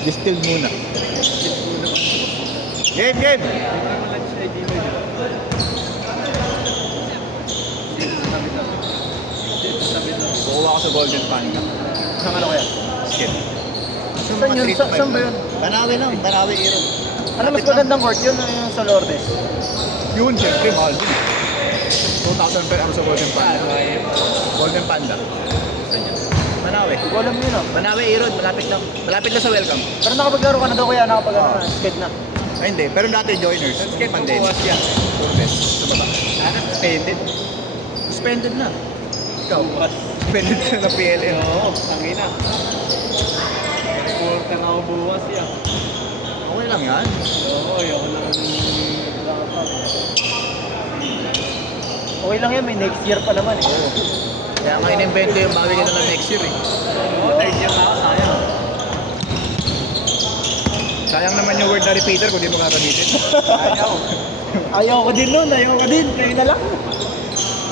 Distill muna. Game, game! Kukuha ko sa Golden Panda. Saan ano kaya? Skip. Saan yun? Saan ba yun? Banawe lang, Banawe Iro. Ano mas magandang court yun yung sa Lourdes? Yun, siyempre, mahal din. 2,000 per hour sa Golden Panda. Golden Panda. Banawe. Hindi ko alam yun ah. Banawe Iro, malapit lang. Malapit lang sa welcome. Pero nakapaglaro ka na daw kuya, skate na. Ay, hindi. Pero dati joiners. Skip ang Pandemic. buwas yan. Tourist. Sa baba. Sana suspended. Suspended na. Ikaw, buwas. Suspended na ng PLN. Oo, tangina. Reporter na ako buwas yan. Okay lang yan. Oo, ayoko lang. Okay lang yan, may next year pa naman eh. Kaya nga in-invento yung bawi ka na lang next year eh. Oo, third year na ako, sayang. Sayang naman yung word na repeater kung di mo gagamitin. Ayaw. Ayaw ko din nun, ayaw ko din. Kayo na lang.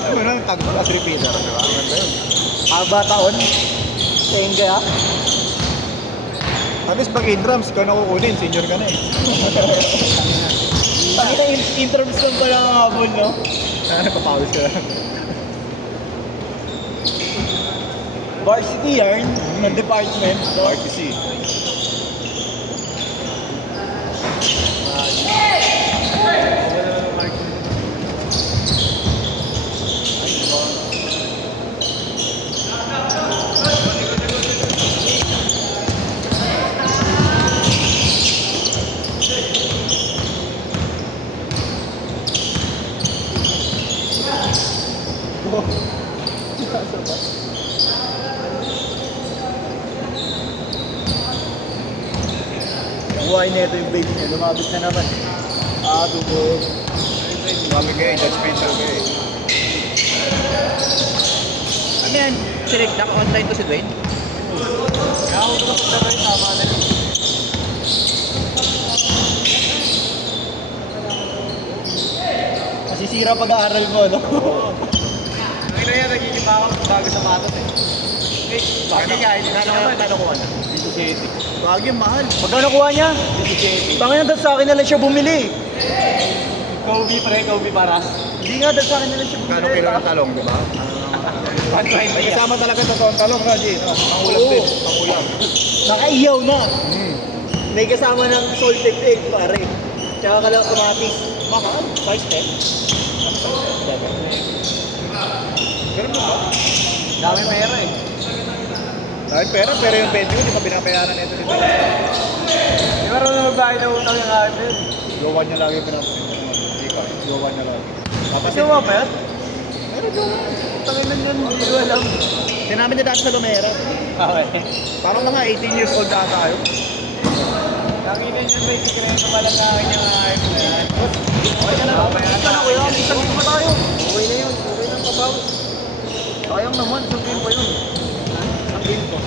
Ano mo nang tag as repeater, di ba? Ang ganda yun. Haba taon. Tingin kaya? At least pag in-drums, ikaw na kukunin, senior ka na eh. Pangina in-terms lang pala ang habol, no? Papawis ka lang. Varsity yarn ng department. RTC. Buhay na ito yung base niya, lumabit na naman. Dugo. Mami kayo, judgmental kayo eh. Ano yan? Select, naka-online to si Dwayne? Ako ko sa tayo, tama na yun. Masisira pag-aaral mo, no? Ang ina yan, nagkikipa ako sa bago sa matot eh. Eh, bakit kaya? Hindi naman. Kano ko na? Dito si Eti. Wag yung mahal. Magkano kuha niya? Dito si Eti. Tangin na sa akin na lang siya bumili. Kobe pre, Kobe Paras. Hindi nga sa akin na lang siya bumili. Kano kilo ng talong, di ba? May kasama talaga sa talong, ha, G? Pangulam din. Pangulam. Nakaiyaw na. Hmm. May kasama ng salted egg, pare. Tsaka kalang kamatis. Mahal. Size 10. Ganun ba? Dami pera eh. Dahil pera, pero yung 20 ko, di pa pinapayaran nito si Dwayne. Di ba rin magbayad na utang yung atin? Jowa niya lagi pinapayaran. Hindi ka, jowa niya lagi. Kasi mo pa yan? Pero jowa. Tangin na yan, hindi ko alam. Sinabi niya dati sa Lumera. Okay. Parang mga 18 years old na tayo. Tangin na yan, may sikreto pala nga akin yung ayos na yan. Okay na lang. Ito na kuya, isang pa tayo. Okay na yun. Okay na ang kabawas. Sayang naman, isang game pa yun. Isang game ko.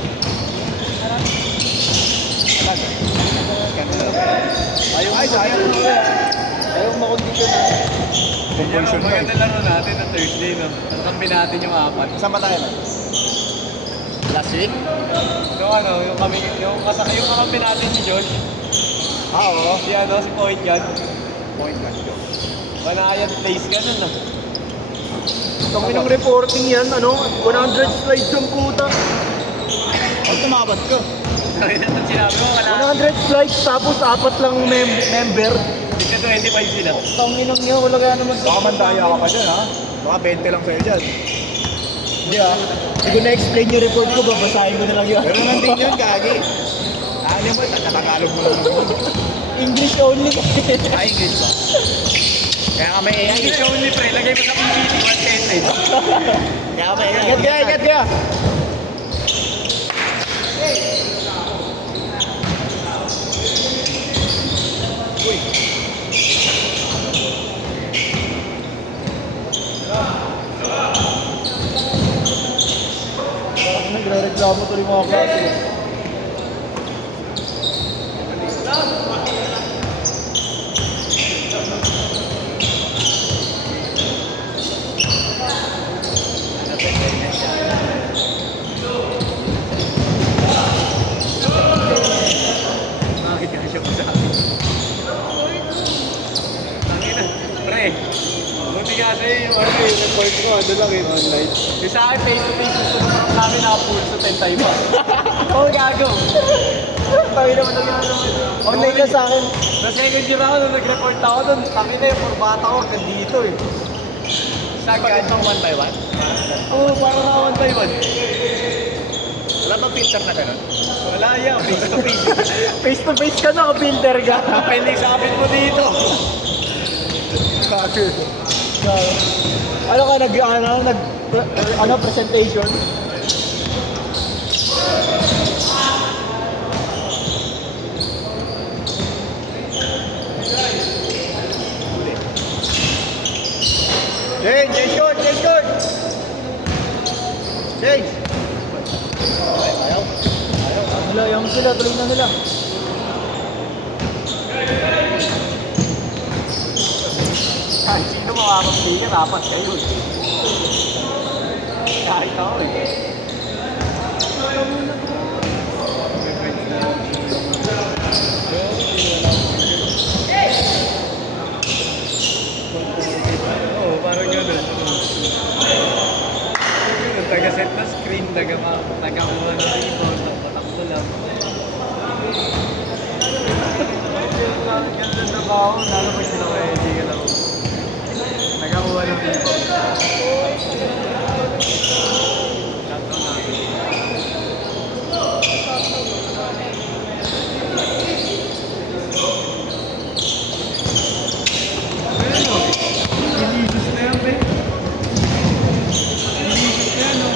Ayaw ay, sayang. Ayaw makondisyon na. Yan ang Conversion na maganda laro natin na Thursday, no? Nakampi natin yung apat. Saan ba tayo na? Last week? So ano, yung kami, yung kakampi natin si George, Oo. si ano, si Point yan. Point lang yun. Manayan place ganun, no? Itong inang reporting yan, ano? 100 slides yung puta. Pag tumabas ka. Tangin na ito sinabi mo, wala. 100 slides tapos 4 lang member. Tika 25 sila. Itong inang niya, wala kaya naman. Baka mandaya ka pa dyan, ha? Baka 20 lang sa'yo dyan. Hindi ah. Hindi ko na-explain yung report ko, babasahin ko na lang yun. Pero nandun yun, Gagi. Ano mo, Tagalog mo lang yun. English only. Ay, English ba? Kaya ka may AI. English only pre, lagay mo sa PPT 110 eh. Kaya ka may AI. Ingat kaya, ingat kaya. Nagre-reklamo tuloy mga klase. ano lang eh, online. Yung sa akin, face-to-face gusto ng prof namin nakapulso 10 tayo pa. Oo, gago. Tayo naman na naman. Online ka sa akin. Na second year ako, nung nag-report ako doon, taki na yung forbata ko hanggang dito eh. Saan ka? Itong 1 by 1? Oo, parang na 1 by 1. Wala bang filter na gano'n? Wala yan, face-to-face. Face to face ka na, builder ka. Pending sa kapit mo dito. Ano ka, presentation? Change short, change short. Change. Wala, yung sila, tuloy na nila. Kahit sino makakapili, dapat kayo. Kahit ako eh. Oo, parang gano'n. Yung taga-set na screen, nagakuha na rebound, patakbo lang. Ganda na ba ako? Lalo pag sila kaya hindi ka lang. Nagakuha ng rebound. Shot lang natin. Delicious na yan, be. Delicious na yan, oh.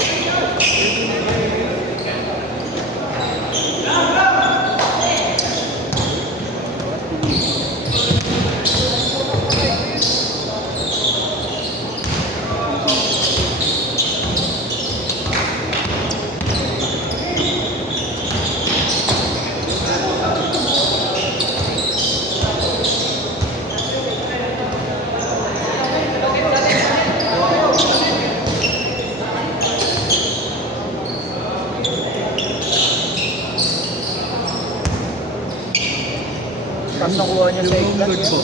Tapos nakuha niya sa Yung good class. po.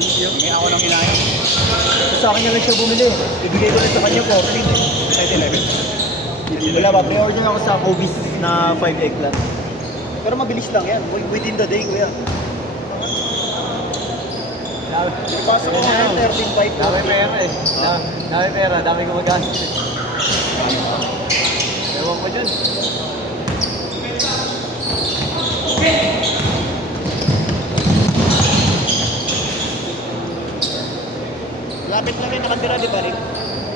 Hindi ako nang hinayang. Sa akin na lang siya bumili. Ibigay ko lang sa kanya 40. Side 11. Wala ba, pre-order ako sa Kobe's na 5 egg lang. Pero mabilis lang yan, within the day, kuya. Ipasok ko ngayon, 13.5. Dami pera eh. Dami pera, dami gumagastos eh. Ewan ko dyan. Lapit na rin nakatira, di ba rin?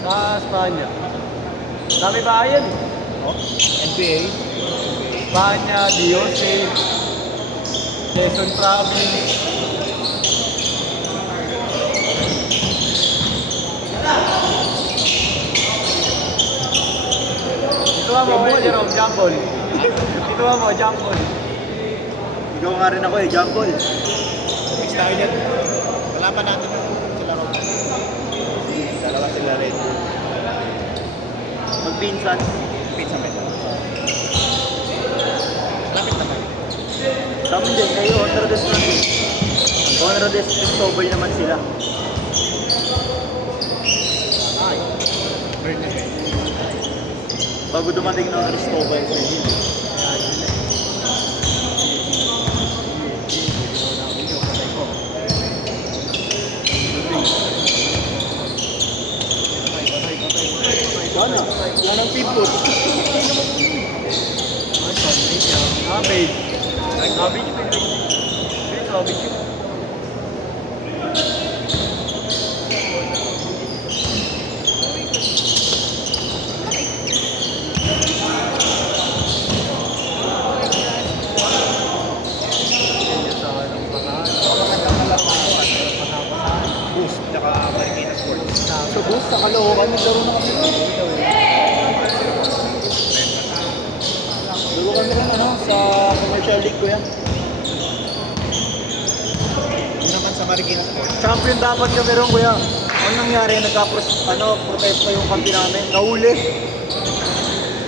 Sa Espanya. Dami bayan. Oh, NBA. Espanya, Dios, Quezon Province. Ito nga mo, Jerome, jump ball. Ito nga mo, jump ball. Ikaw nga rin ako eh, jump ball. Mix tayo dyan. Wala pa natin sila ron. Dalawa sila rin. Magpinsan. Pizza medal. Lapit naman. Sa amin din, kayo, Honrades lang din. Honrades, Cristobal naman sila. Ay. Bird na siya. Bago dumating ng Cristobal sa inyo. Wala. Wala ng people. Cabbage. Cabbage pa yun. Cabbage yun. Boost, tsaka Marikina Sports. So, boss, sa Caloocan, naglaro na kami. Laro kami ng ano, sa commercial league ko yan. Yun naman sa Marikina Sports. Champion dapat kami ron, kuya. Ano nangyari? Protesta yung kampi namin. Nahuli.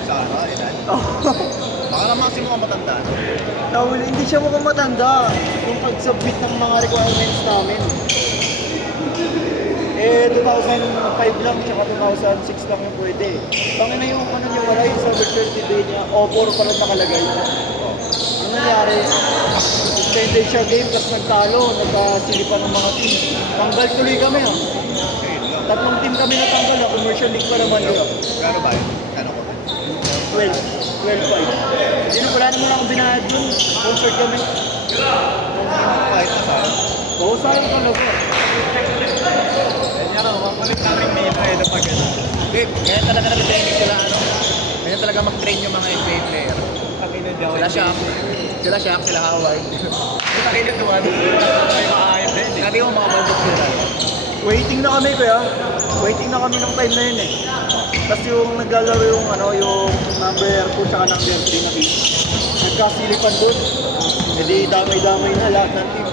Sa ano, edad. Oh. Baka naman kasi mga matanda. Nahuli. Hindi siya mukhang matanda. Yung pag-submit ng mga requirements namin. Eh, 2005 lang, tsaka 2006 lang yung pwede. Tangin na yung ano niya, wala yung server certificate niya, O4 pa rin nakalagay. Ano nangyari? Suspended siya game, tapos nagtalo, nagkasilipan ng mga team. Tanggal tuloy kami ah. Tatlong team kami natanggal ah, commercial league pa naman yun. Gano'n ba yun? Ano ko? 12, 12-5. Hindi na, wala naman akong binayad dun. Concert kami. Kahit na ba? Oo, sayang talaga. Kaya nga, makulit namin nila eh, na pag Hindi, kaya talaga nag-training sila, ano? Kaya talaga mag-train yung mga NBA player. Sila Shaq, sila Howard. Kita kayo naman. May maayos din. Dati yung mga bandok sila. Waiting na kami kuya. Waiting na kami ng time na yun eh. Tapos yung naglalaro yung ano, yung number 2 tsaka number 3 na team. Nagkasilipan doon. E di damay-damay na lahat ng team.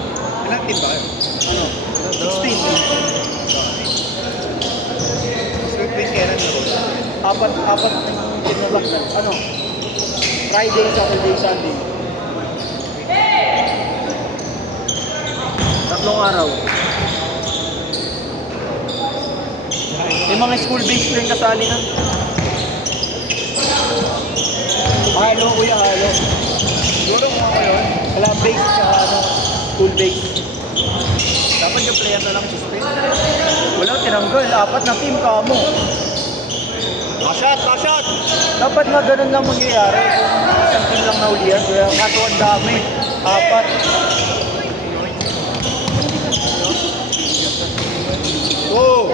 Ilang team ba yun? Ano? 16. Sweet week kailan na ron? Apat ng team na lang. Ano? Friday, Saturday, Sunday. Tatlong araw. Yung mga school-based rin kasali nun. Halo, kuya, halo. Siguro kung ako yun, Club-based sa ano, school-based. dapat yung player na lang suspend. Walang tinanggal, apat na team kamo. Shot! Dapat nga ganun lang mangyayari. Kung isang team lang naulihan, kaya kaso ang dami. Apat. Go!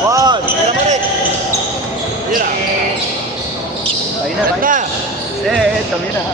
One! Kaya naman rin! Yun na. Ayun na, Ganda! Eh, kami na.